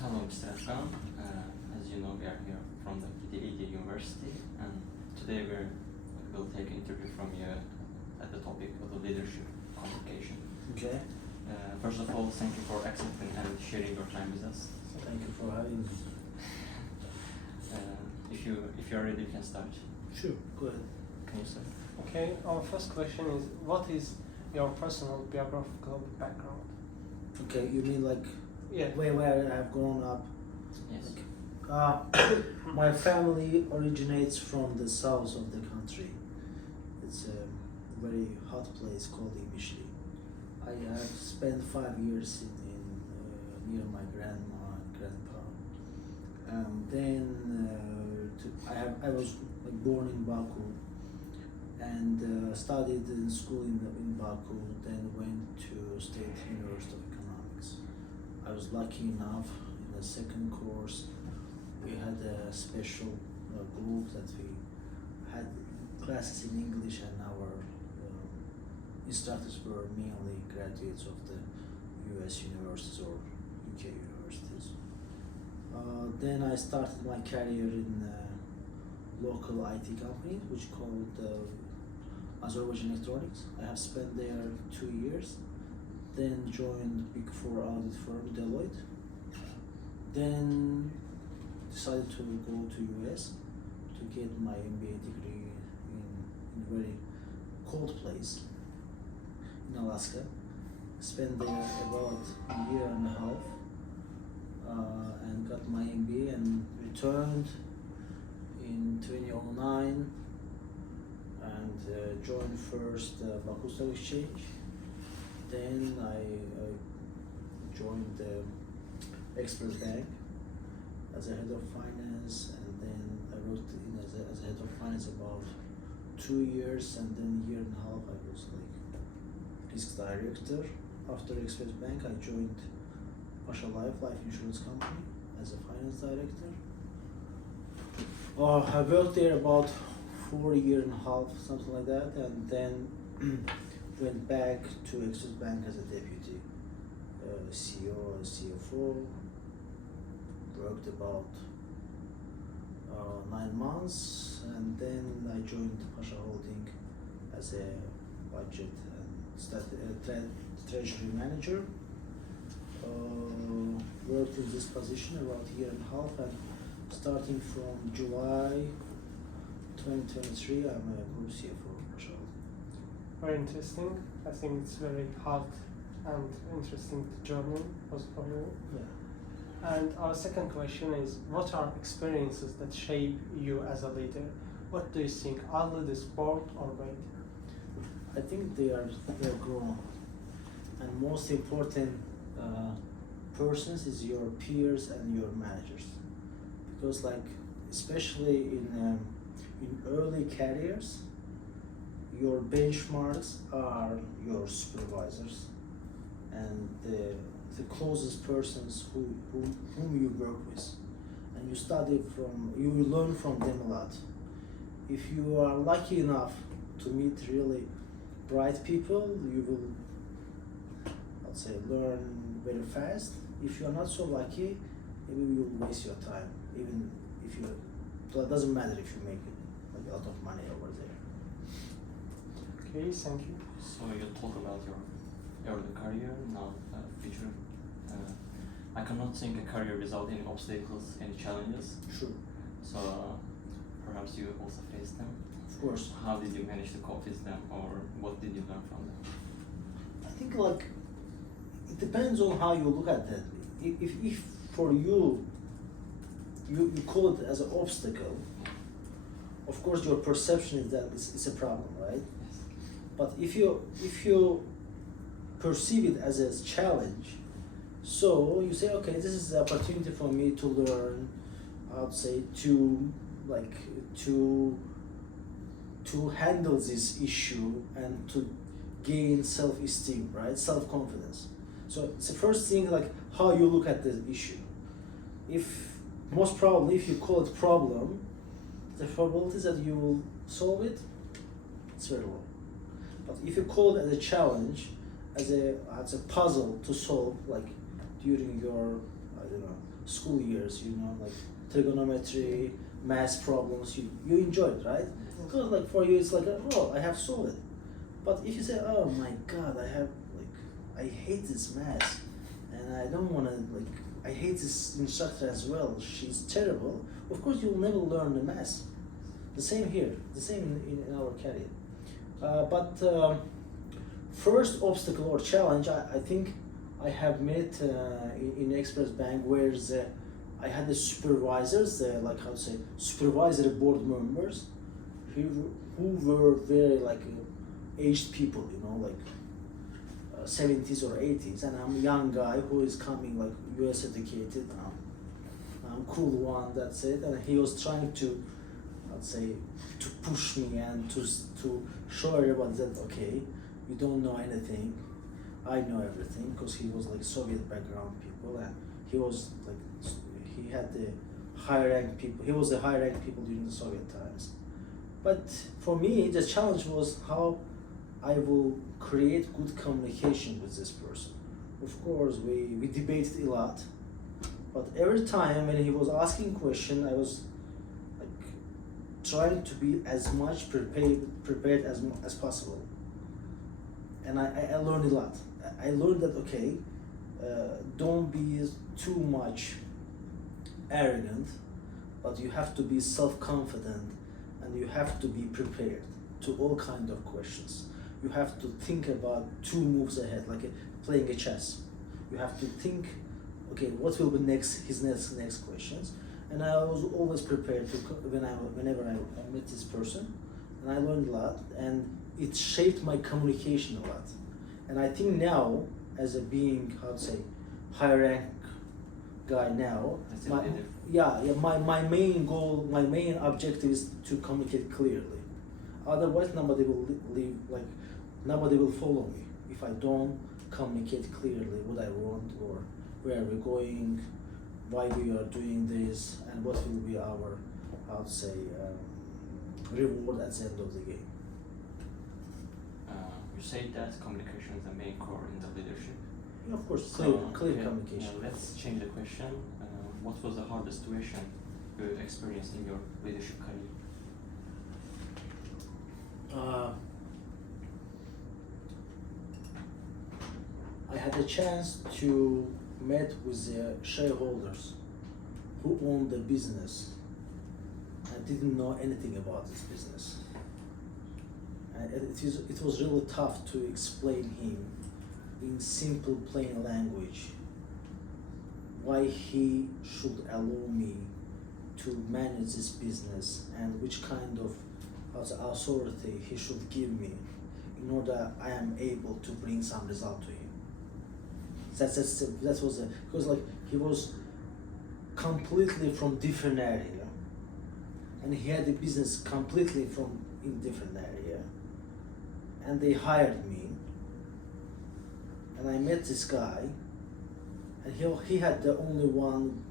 Hello, Mr. Afghan. As you know, we are here from the PDED University, and today we'll take an interview from you at the topic of the leadership communication. Okay. First of all, thank you for accepting and sharing your time with us. Thank you for having me. If you are ready, we can start. Sure. Go ahead. Can you start? Okay, our first question is, what is your personal biographical background? Okay, you mean like Yeah. where I've grown up? Yes. My family originates from the south of the country. It's a very hot place called Imishli. I have spent 5 years near my grandma and grandpa. I was born in Baku and studied in school in Baku. Then went to State University of Economics. I was lucky enough in the second course. We had a special group that we had classes in English, and our instructors were mainly graduates of the US universities or UK universities. Then I started my career in a local IT company which called Azerbaijan Electronics. I have spent there 2 years. Then joined Big Four audit firm Deloitte. Then decided to go to US to get my MBA degree in a very cold place in Alaska. Spent there about a year and a half and got my MBA and returned in 2009 and joined first Baku Stock Exchange. Then I joined the Express Bank as a head of finance, and then I worked as a head of finance about 2 years, and then a year and a half I was like risk director. After Express Bank, I joined Pasha Life Insurance Company as a finance director. I worked there about 4 years and a half, something like that, and then went back to Express Bank as a deputy CEO and CFO. Worked about 9 months, and then I joined Pasha Holding as a budget and treasury manager. Worked in this position about a year and a half, and starting from July 2023, I'm a group CFO of Pasha Holding. Very interesting. I think it's very hard and interesting journey was for you. Yeah. And our second question is, what are experiences that shape you as a leader? What do you think? Are leaders born or made? I think they are grown, and most important persons is your peers and your managers, because like especially in early careers, your benchmarks are your supervisors and the closest persons whom you work with, and you will learn from them a lot. If you are lucky enough to meet really bright people, you will, I'd say, learn very fast. If you are not so lucky, maybe you will waste your time, even if you, so it doesn't matter if you make like a lot of money over there. Okay, thank you. So you talk about your early career, now future. I cannot think a career without any obstacles, any challenges. Sure. So perhaps you also faced them. Of course. How did you manage to cope with them, or what did you learn from them? I think like it depends on how you look at that. If for you call it as an obstacle, of course your perception is that it's a problem, right? Yes. But if you perceive it as a challenge, so you say, okay, this is the opportunity for me to learn, I would say, to handle this issue and to gain self-esteem, right? Self-confidence. So it's the first thing, like how you look at the issue. Most probably, if you call it problem, the probabilities that you will solve it, it's very low. But if you call it as a challenge, as a puzzle to solve, like during your I don't know, school years, you know, like trigonometry, math problems, you enjoy it, right? Because like for you it's like, oh, I have solved it. But if you say, oh my god, I hate this math, and I don't wanna, like, I hate this instructor as well, she's terrible, of course you'll never learn the math. The same here, the same in our career. First obstacle or challenge, I think I have met in Express Bank, where I had the supervisors, like how to say, supervisory board members, who were very like aged people, you know, like 70s or 80s, and I'm a young guy who is coming like US educated. I'm cool one, that's it. And he was trying to, I'd say, to push me and to show everybody that, okay, you don't know anything, I know everything, because he was like Soviet background people, and he was like, he had the high rank people, he was the high rank people during the Soviet times. But for me, the challenge was how I will create good communication with this person. Of course, we debated a lot, but every time when he was asking question, I was like trying to be as much prepared as possible. And I learned a lot. I learned that, okay, don't be too much arrogant, but you have to be self-confident, and you have to be prepared to all kind of questions. You have to think about 2 moves ahead, like playing a chess. You have to think, okay, what will be his next questions. And I was always prepared to whenever I met this person, and I learned a lot, and it shaped my communication a lot. And I think now, as a being, how to say, high rank guy now, my main goal, my main objective is to communicate clearly. Otherwise, nobody will follow me if I don't communicate clearly what I want, or where we're going, why we are doing this, and what will be our, how to say, reward at the end of the game. You said that communication is the main core in the leadership. Yeah, of course, So, clear okay, communication. let's change the question. What was the hardest situation you experienced in your leadership career? I had a chance to meet with the shareholders who owned the business. I didn't know anything about this business. And it was really tough to explain him in simple, plain language why he should allow me to manage this business, and which kind of authority he should give me in order I am able to bring some result to him. That was because like he was completely from different area, and he had the business completely from in different area, and they hired me, and I met this guy, and he had the only one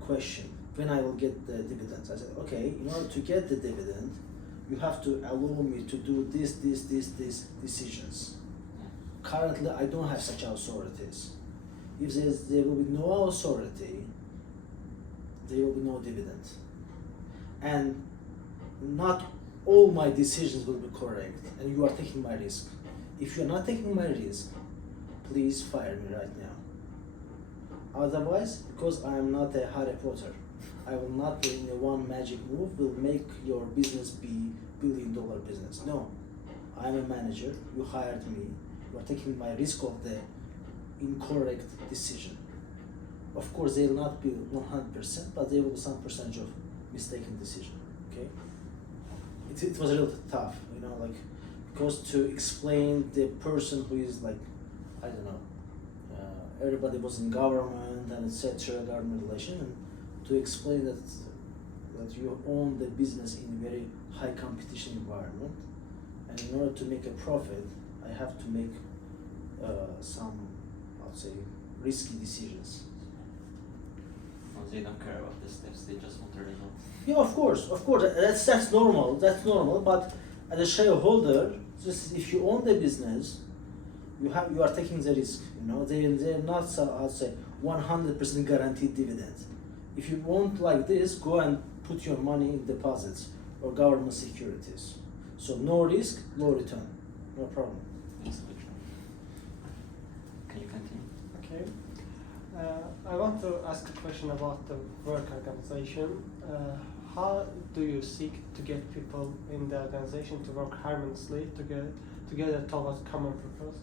question: when I will get the dividends. I said, okay, in order to get the dividend, you have to allow me to do these decisions. Currently, I don't have such authorities. If there will be no authority, there will be no dividend. And not all my decisions will be correct, and you are taking my risk. If you are not taking my risk, please fire me right now. Otherwise, because I am not a Harry Potter, I will not be in a one magic move will make your business be $1 billion business. No, I'm a manager, you hired me, you are taking my risk of the incorrect decision. Of course, they will not be 100%, but there will be some percentage of mistaken decision, okay? It was really tough, you know, like, because to explain the person who is like, I don't know, everybody was in government and etc., government relation, and to explain that you own the business in a very high competition environment, and in order to make a profit, I have to make some, I'll say, risky decisions. Well, they don't care about the steps; they just want the result. Yeah, of course, that's normal. That's normal. But as a shareholder, just if you own the business, you are taking the risk. You know, they're not so, I'll say, 100% guaranteed dividend. If you want like this, go and put your money in deposits or government securities. So no risk, low return, no problem. Absolutely. Can you continue? Okay. I want to ask a question about the work organization. How do you seek to get people in the organization to work harmoniously together towards common purpose?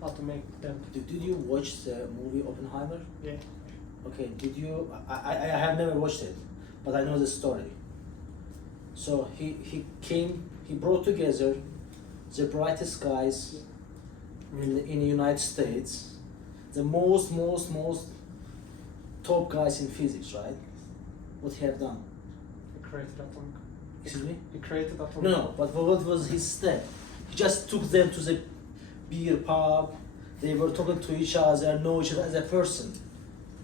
How to make them? Did you watch the movie Oppenheimer? Yeah. Okay, did you? I have never watched it, but I know the story. So he brought together the brightest guys in the United States, the most top guys in physics, right? What he have done? He created atomic. Excuse me? He created atomic. No, but what was his step? He just took them to the beer pub. They were talking to each other, know each other as a person.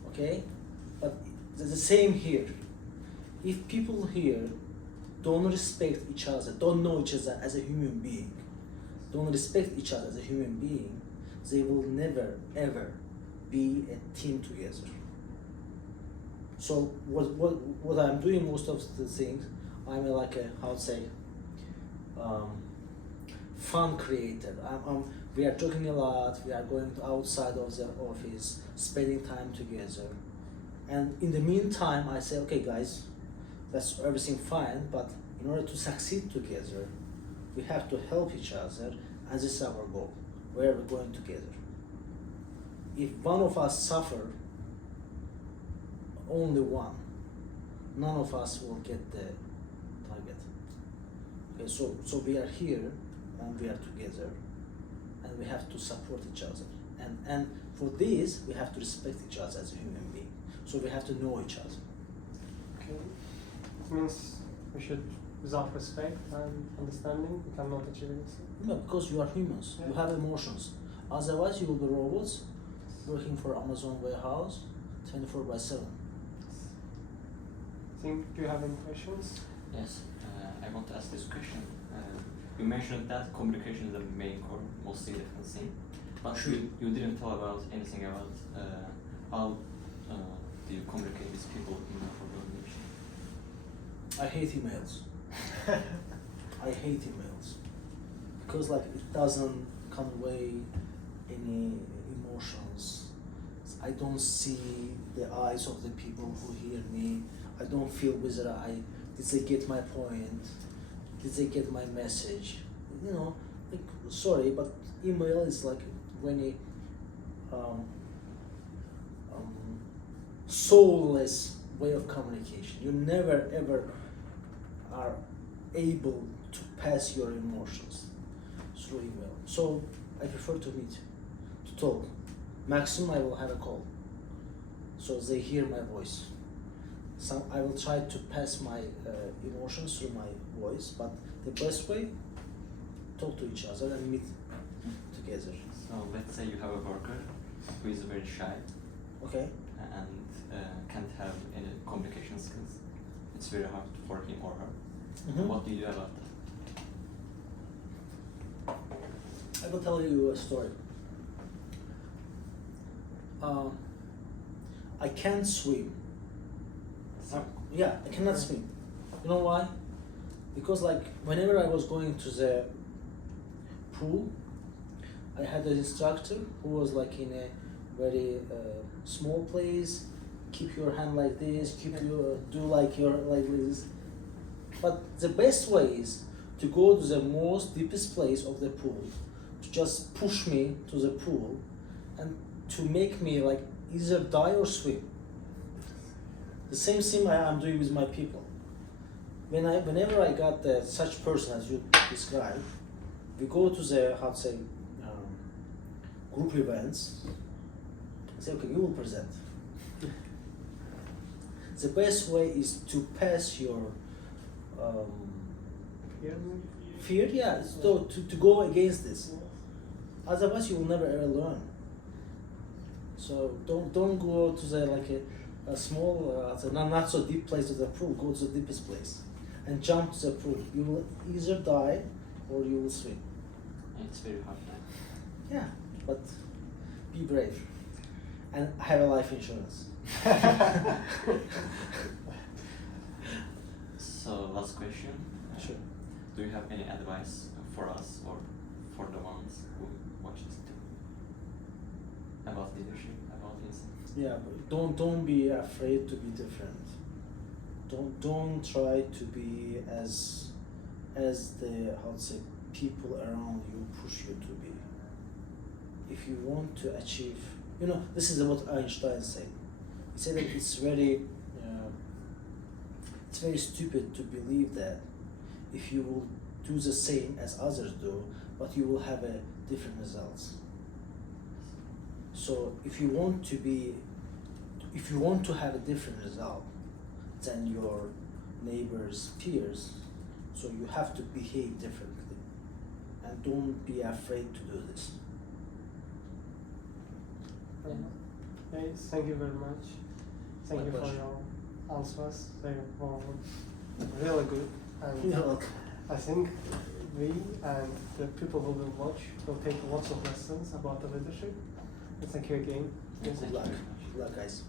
Okay? But the same here. If people here don't respect each other, don't know each other as a human being, don't respect each other as a human being, they will never ever be a team together. So what I'm doing most of the things, I'm like a, how to say, fun creator. We are talking a lot, we are going outside of the office, spending time together. And in the meantime, I say, okay guys, that's everything fine, but in order to succeed together, we have to help each other, and this is our goal, where we're going together. If one of us suffer, only one, none of us will get the target. Okay, so we are here, and we are together, and we have to support each other. And for this, we have to respect each other as a human being. So we have to know each other. Okay. It means we should, without respect and understanding, we cannot achieve anything. No, because you are humans. Yeah. You have emotions. Otherwise, you will be robots working for Amazon warehouse 24/7. Do you have any questions? Yes, I want to ask this question. You mentioned that communication is the main core, most significant thing, but Sure. you didn't tell about anything about how do you communicate with people in your organization? I hate emails. I hate emails because like it doesn't convey any emotions. I don't see the eyes of the people who hear me. I don't feel whether did they get my point, did they get my message. You know, like sorry, but email is like very soulless way of communication. You never ever are able to pass your emotions through email. So I prefer to meet, to talk. Maximum I will have a call, so they hear my voice. I will try to pass my emotions through my voice, but the best way, talk to each other and meet together. So let's say you have a worker who is very shy Okay? and can't have any communication skills. It's very hard for him or her. Mhm. What do you do about that? I will tell you a story. I can't swim. Yeah, I cannot swim. You know why? Because like whenever I was going to the pool, I had an instructor who was like in a very small place. Keep your hand like this. Keep your do like your like this. But the best way is to go to the most deepest place of the pool, to just push me to the pool, and to make me like either die or swim. The same thing I'm doing with my people. Whenever I got such person as you described, we go to the group events. I say, okay, you will present. The best way is to pass your fear. Yeah, to go against this. Otherwise, you will never ever learn. So don't go to the like a small, not so deep place of the pool. Go to the deepest place, and jump to the pool. You will either die, or you will swim. It's very hard. Yeah, but be brave, and have a life insurance. So last question. Sure. Do you have any advice for us or for the ones who watch this too? About leadership, about this? Yeah, but don't be afraid to be different. Don't try to be as the how to say people around you push you to be. If you want to achieve, this is what Einstein said. He said that it's very stupid to believe that if you will do the same as others do, but you will have a different results. So if you want to have a different result than your neighbors, peers, so you have to behave differently, and don't be afraid to do this. Okay, thank you very much. Thank My you for pleasure. your answers. They were really good. And You're welcome. I think we and the people who will watch will take lots of lessons about the leadership. And thank you again. Thank you Good luck. very much. Good luck, guys.